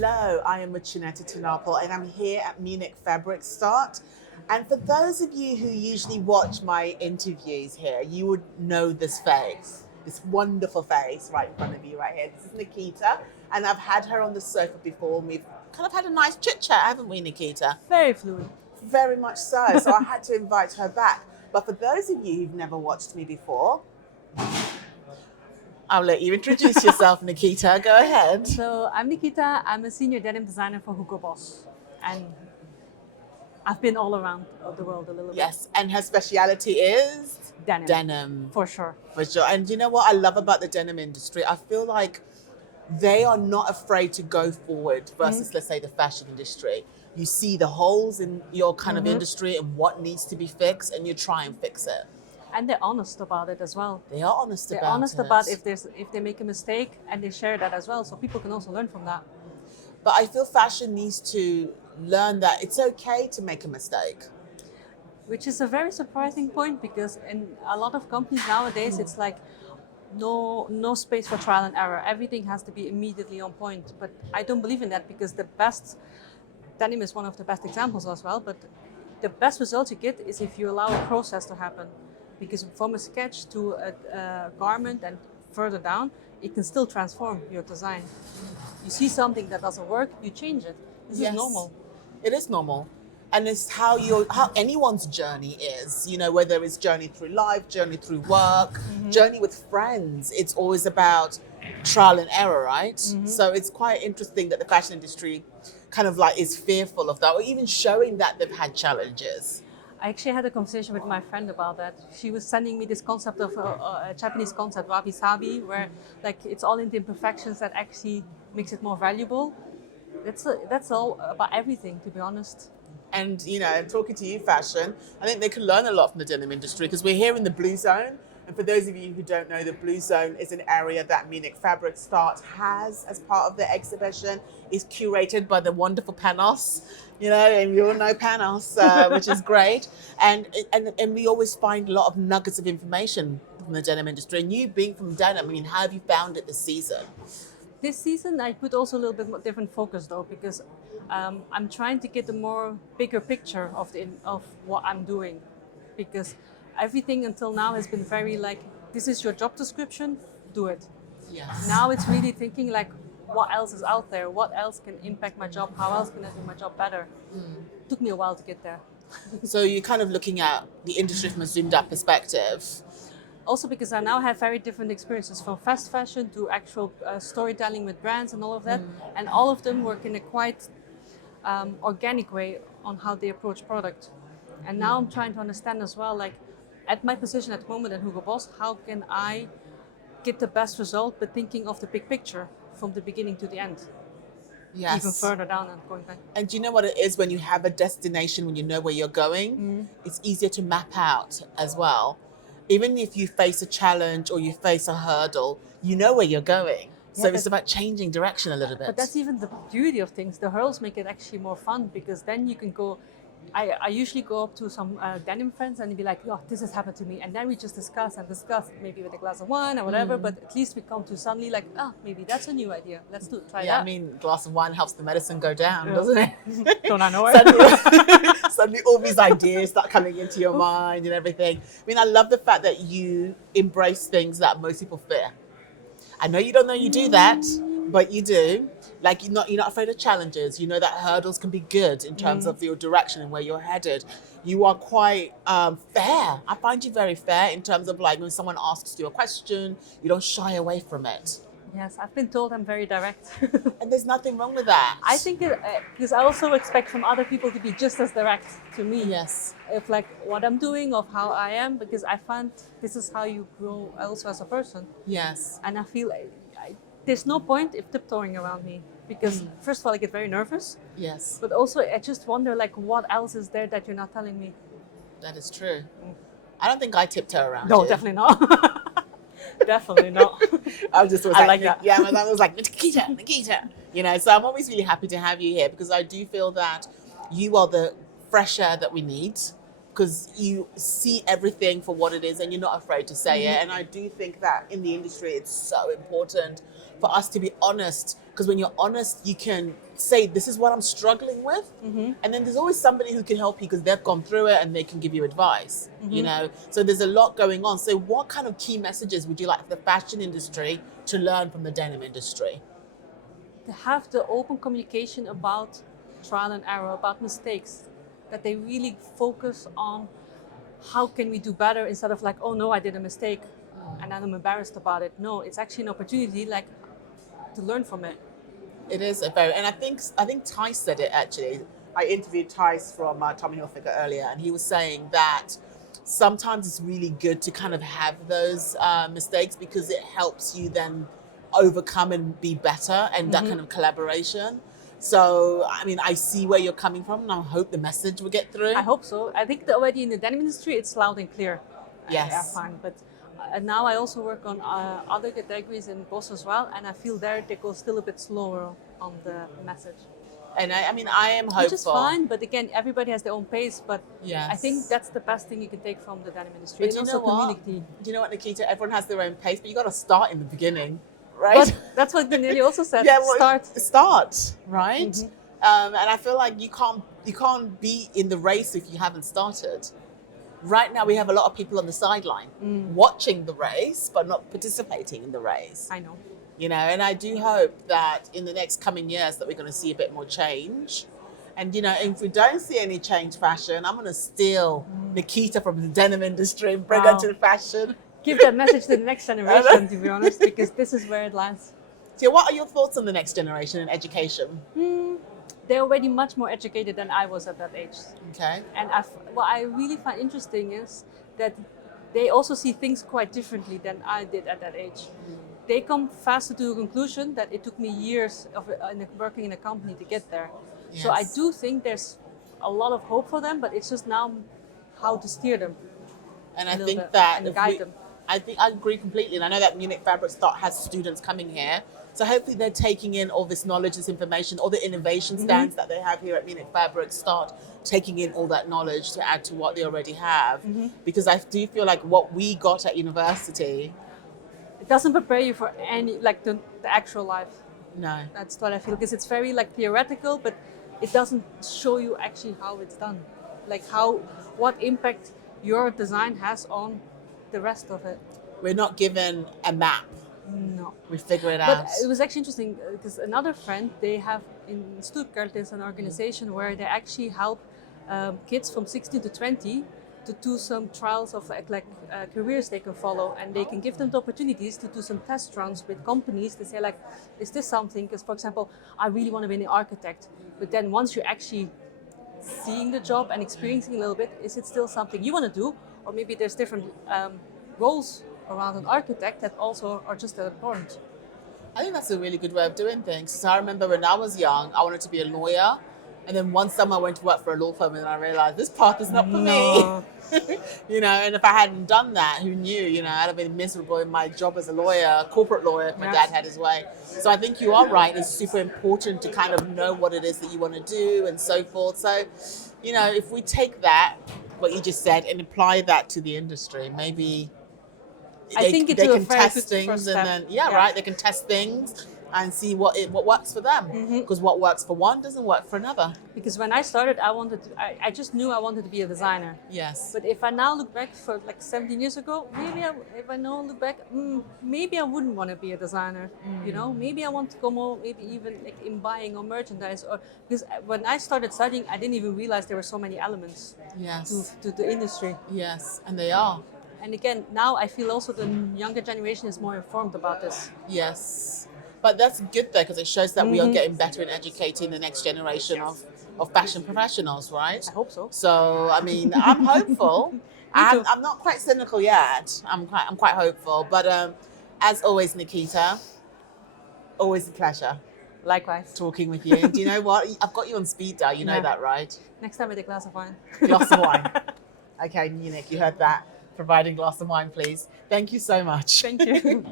Hello, I am Muchaneta to Napel and I'm here at Munich Fabric Start. And for those of you who usually watch my interviews here, you would know this face, this wonderful face right in front of you right here. This is Nikita, and I've had her on the sofa before. We've kind of had a nice chit chat, haven't we, Nikita? Very fluid. Very much so. So I had to invite her back. But for those of you who've never watched me before, I'll let you introduce yourself, Nikita. Go ahead. So I'm Nikita. I'm a senior denim designer for HUGO BOSS. And I've been all around the world a little bit. Yes, and her speciality is Denim. denim. For sure. For sure. And you know what I love about the denim industry? I feel like they are not afraid to go forward versus, let's say, the fashion industry. You see the holes in your kind of industry and what needs to be fixed, and you try and fix it. And they're honest about it as well. They are honest They're about it. honest about if they make a mistake, and they share that as well, so people can also learn from that. But I feel fashion needs to learn that it's okay to make a mistake. Which is a very surprising point, because in a lot of companies nowadays, it's like no space for trial and error. Everything has to be immediately on point. But I don't believe in that, because denim is one of the best examples as well, but the best results you get is if you allow a process to happen. Because from a sketch to a garment and further down, it can still transform your design. You see something that doesn't work, you change it. This is normal. It is normal. And it's how anyone's journey is, you know, whether it's journey through life, journey through work, journey with friends. It's always about trial and error, right? So it's quite interesting that the fashion industry kind of like is fearful of that, or even showing that they've had challenges. I actually had a conversation with my friend about that. She was sending me this concept of a Japanese concept, wabi-sabi, where like it's all in the imperfections that actually makes it more valuable. That's all about everything, to be honest. And, you know, talking to you, fashion, I think they can learn a lot from the denim industry, because we're here in the Blue Zone. And for those of you who don't know, the Blue Zone is an area that Munich Fabric Start has as part of the exhibition. It's curated by the wonderful Panos, you know, and we all know Panos, which is great. And we always find a lot of nuggets of information from the denim industry. And you being from denim, I mean, how have you found it this season? This season, I put also a little bit more different focus though, because I'm trying to get a more bigger picture of what I'm doing, because everything until now has been very like, this is your job description, do it. Yes. Now it's really thinking like, what else is out there? What else can impact my job? How else can I do my job better? Took me a while to get there. So you're kind of looking at the industry from a zoomed up perspective. Also because I now have very different experiences, from fast fashion to actual storytelling with brands and all of that. And all of them work in a quite organic way on how they approach product. And now I'm trying to understand as well, like at my position at the moment at HUGO BOSS, how can I get the best result, but thinking of the big picture from the beginning to the end. Yes. Even further down and going back. And do you know what it is when you have a destination, when you know where you're going? It's easier to map out as well. Even if you face a challenge or you face a hurdle, you know where you're going. So it's about changing direction a little bit. But that's even the beauty of things. The hurdles make it actually more fun, because then you can go. I usually go up to some denim friends and be like, oh, this has happened to me. And then we just discuss, maybe with a glass of wine or whatever, but at least we come to suddenly like, oh, maybe that's a new idea. Let's try that. I mean, a glass of wine helps the medicine go down, doesn't it? Don't I know it? Suddenly all these ideas start coming into your mind and everything. I mean, I love the fact that you embrace things that most people fear. I know you don't know you do that, but you do. Like you're not afraid of challenges. You know that hurdles can be good in terms of your direction and where you're headed. You are quite fair. I find you very fair in terms of like when someone asks you a question, you don't shy away from it. Yes, I've been told I'm very direct. And there's nothing wrong with that. I think because I also expect from other people to be just as direct to me. Yes. If like what I'm doing, of how I am, because I find this is how you grow also as a person. Yes. And I feel there's no point if tiptoeing around me, because first of all I get very nervous. Yes. But also I just wonder like what else is there that you're not telling me. That is true. I don't think I tiptoe around No, you. definitely not. Definitely not. I was I like that. Yeah, my mum was like, Nikita. You know, so I'm always really happy to have you here, because I do feel that you are the fresh air that we need. because you see everything for what it is and you're not afraid to say it. And I do think that in the industry, it's so important for us to be honest, because when you're honest, you can say, this is what I'm struggling with. And then there's always somebody who can help you because they've gone through it and they can give you advice, you know? So there's a lot going on. So what kind of key messages would you like the fashion industry to learn from the denim industry? To have the open communication about trial and error, about mistakes, that they really focus on how can we do better instead of like, oh no, I did a mistake and then I'm embarrassed about it. No, it's actually an opportunity like to learn from it. It is a very, and I think Tice said it actually. I interviewed Tice from Tommy Hilfiger earlier, and he was saying that sometimes it's really good to kind of have those mistakes because it helps you then overcome and be better, and that kind of collaboration. So, I mean, I see where you're coming from, and I hope the message will get through. I hope so. I think that already in the denim industry, it's loud and clear. Yes. Yeah, fine. But now I also work on other categories in Boss as well, and I feel there they go still a bit slower on the message. And I mean, I am hopeful. Which is fine, but again, everybody has their own pace. But yes. I think that's the best thing you can take from the denim industry. But and you know also what? community. Do you know what, Nikita? Everyone has their own pace, but you got to start in the beginning, right? But that's what Nearly also said. Yeah, well, start, right? And I feel like you can't be in the race if you haven't started. Right now, we have a lot of people on the sideline watching the race, but not participating in the race. I know. You know, and I do hope that in the next coming years that we're going to see a bit more change. And, you know, if we don't see any change fashion, I'm going to steal Nikita from the denim industry and bring her to fashion. Give that message to the next generation, to be honest, because this is where it lands. So what are your thoughts on the next generation in education? They're already much more educated than I was at that age. Okay. And what I really find interesting is that they also see things quite differently than I did at that age. They come faster to a conclusion that it took me years of working in a company to get there. Yes. So I do think there's a lot of hope for them, but it's just now how to steer them. And I think that and guide them. I agree completely. And I know that Munich Fabric Start has students coming here. So hopefully they're taking in all this knowledge, this information, all the innovation stands that they have here at Munich Fabric Start, taking in all that knowledge to add to what they already have. Because I do feel like what we got at university, it doesn't prepare you for any, like the actual life. No. That's what I feel, because it's very like theoretical, but it doesn't show you actually how it's done. Like what impact your design has on the rest of it. We're not given a map. No. We figure it out. But it was actually interesting because another friend, they have in Stuttgart, there's an organization where they actually help kids from 16 to 20 to do some trials of careers they can follow, and they can give them the opportunities to do some test runs with companies to say like, is this something? Because for example, I really want to be an architect, but then once you're actually seeing the job and experiencing a little bit, is it still something you want to do? Or maybe there's different roles around an architect that also are just as important. I think that's a really good way of doing things. So I remember when I was young, I wanted to be a lawyer. And then one summer I went to work for a law firm and I realized this path is not for me. You know, and if I hadn't done that, who knew? You know, I'd have been miserable in my job as a lawyer, corporate lawyer, if my dad had his way. So I think you are right. It's super important to kind of know what it is that you want to do and so forth. So, you know, if we take that, what you just said, and apply that to the industry, maybe I think it's they a can very test good things first and step. then right, they can test things and see what works for them, because what works for one doesn't work for another. Because when I started, I just knew I wanted to be a designer. Yes. But if I now look back for like 17 years ago, maybe if I now look back, maybe I wouldn't want to be a designer. You know, maybe I want to go more, maybe even like in buying or merchandise, or because when I started studying, I didn't even realize there were so many elements to the industry. Yes, and they are. And again, now I feel also the younger generation is more informed about this. Yes. But that's good though, because it shows that we are getting better in educating the next generation of fashion professionals, right? I hope so. So, I mean, I'm hopeful. I'm not quite cynical yet. I'm quite hopeful. But as always, Nikita, always a pleasure. Likewise. Talking with you. Do you know what? I've got you on speed dial. You know that, right? Next time with a glass of wine. Glass of wine. Okay, Munich, you heard that. Providing glass of wine, please. Thank you so much. Thank you.